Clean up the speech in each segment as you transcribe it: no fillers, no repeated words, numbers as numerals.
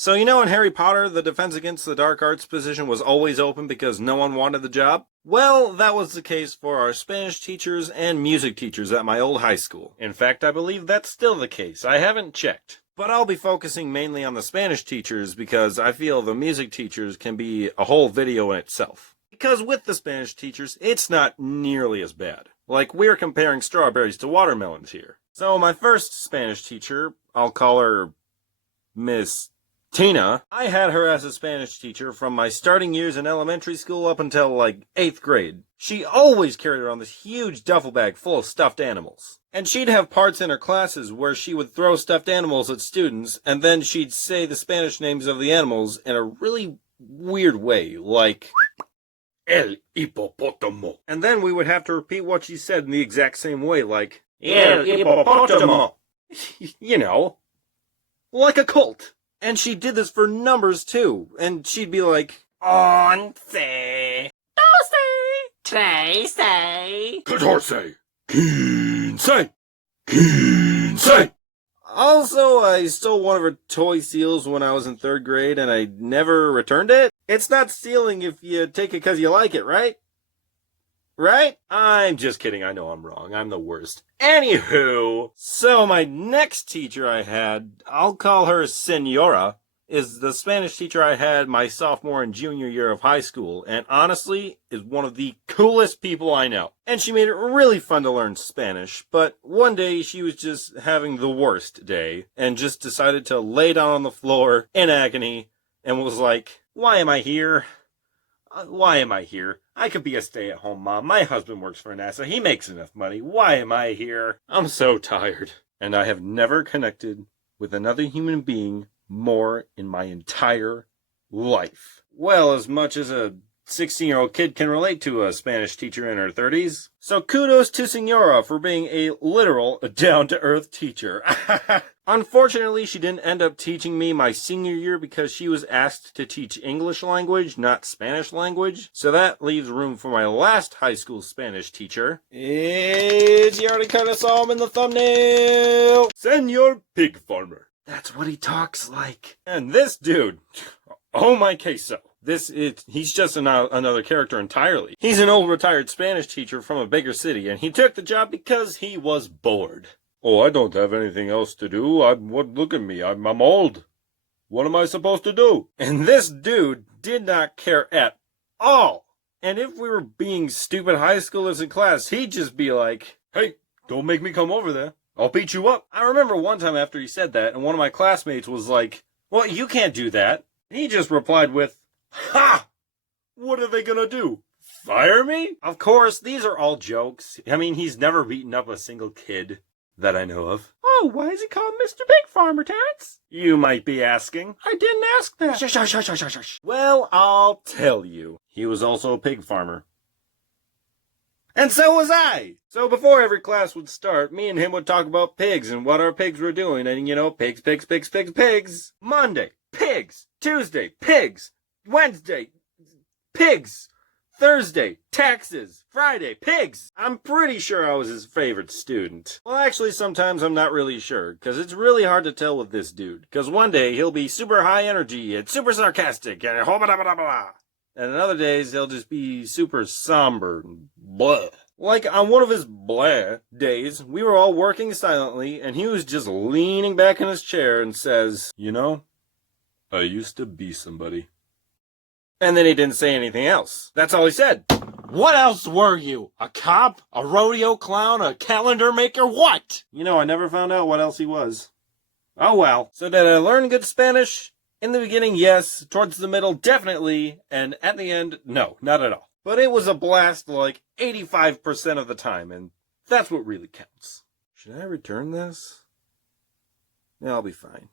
So, in Harry Potter, the Defense Against the Dark Arts position was always open because no one wanted the job? Well, that was the case for our Spanish teachers and music teachers at my old high school. In fact, I believe that's still the case. I haven't checked. But I'll be focusing mainly on the Spanish teachers because I feel the music teachers can be a whole video in itself. Because with the Spanish teachers, it's not nearly as bad. Like, we're comparing strawberries to watermelons here. So my first Spanish teacher, I'll call her Miss Tina. I had her as a Spanish teacher from my starting years in elementary school up until like 8th grade. She always carried around this huge duffel bag full of stuffed animals. And she'd have parts in her classes where she would throw stuffed animals at students, and then she'd say the Spanish names of the animals in a really weird way, like El hipopótamo. And then we would have to repeat what she said in the exact same way, like El hipopótamo. You know, like a cult. And she did this for numbers too. And she'd be like, 11, 12, 13, 14, 15, 15. Also, I stole one of her toy seals when I was in 3rd grade and I never returned it. It's not stealing if you take it because you like it, right? Right? I'm just kidding. I know I'm wrong. I'm the worst. Anywho, so my next teacher I had, I'll call her Senora, is the Spanish teacher I had my sophomore and junior year of high school, and honestly is one of the coolest people I know. And she made it really fun to learn Spanish, but one day she was just having the worst day and just decided to lay down on the floor in agony and was like, why am I here? Why am I here? I could be a stay-at-home mom. My husband works for NASA. He makes enough money. Why am I here? I'm so tired. And I have never connected with another human being more in my entire life. Well, as much as a 16-year-old kid can relate to a Spanish teacher in her 30s. So kudos to Senora for being a literal, down-to-earth teacher. Unfortunately, she didn't end up teaching me my senior year because she was asked to teach English language, not Spanish language. So that leaves room for my last high school Spanish teacher. You already kind of saw him in the thumbnail. Senor Pig Farmer. That's what he talks like. And this dude, oh my queso. He's just another character entirely. He's an old retired Spanish teacher from a bigger city, and he took the job because he was bored. Oh, I don't have anything else to do. Look at me. I'm old. What am I supposed to do? And this dude did not care at all. And if we were being stupid high schoolers in class, he'd just be like, hey, don't make me come over there. I'll beat you up. I remember one time after he said that, and one of my classmates was like, well, you can't do that. And he just replied with, ha! What are they gonna do? Fire me? Of course, these are all jokes. I mean, he's never beaten up a single kid that I know of. Oh, why is he called Mr. Pig Farmer, Terrence? You might be asking. I didn't ask that. Shush, shush, shush, shush, shush. Well, I'll tell you. He was also a pig farmer. And so was I! So before every class would start, me and him would talk about pigs and what our pigs were doing. And, pigs, pigs, pigs, pigs, pigs. Monday, pigs. Tuesday, pigs. Wednesday, pigs. Thursday, taxes. Friday, pigs. I'm pretty sure I was his favorite student. Well, actually, sometimes I'm not really sure, because it's really hard to tell with this dude. Because one day, he'll be super high energy and super sarcastic and blah, blah, blah, blah. And on other days, he'll just be super somber and blah. Like, on one of his blah days, we were all working silently, and he was just leaning back in his chair and says, I used to be somebody. And then he didn't say anything else. That's all he said. What else were you? A cop? A rodeo clown? A calendar maker? What? I never found out what else he was. Oh well. So did I learn good Spanish? In the beginning, yes. Towards the middle, definitely. And at the end, no, not at all. But it was a blast like 85% of the time, and that's what really counts. Should I return this? Yeah, I'll be fine.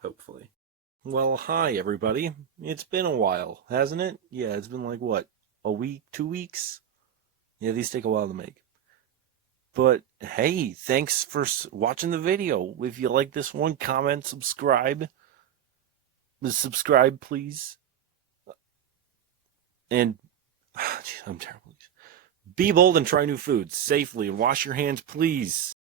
Hopefully. Well, hi, everybody. It's been a while, hasn't it? Yeah, it's been like, what, a week, 2 weeks? Yeah, these take a while to make. But, hey, thanks for watching the video. If you like this one, comment, subscribe. Subscribe, please. And, I'm terrible. Be bold and try new foods safely, and wash your hands, please.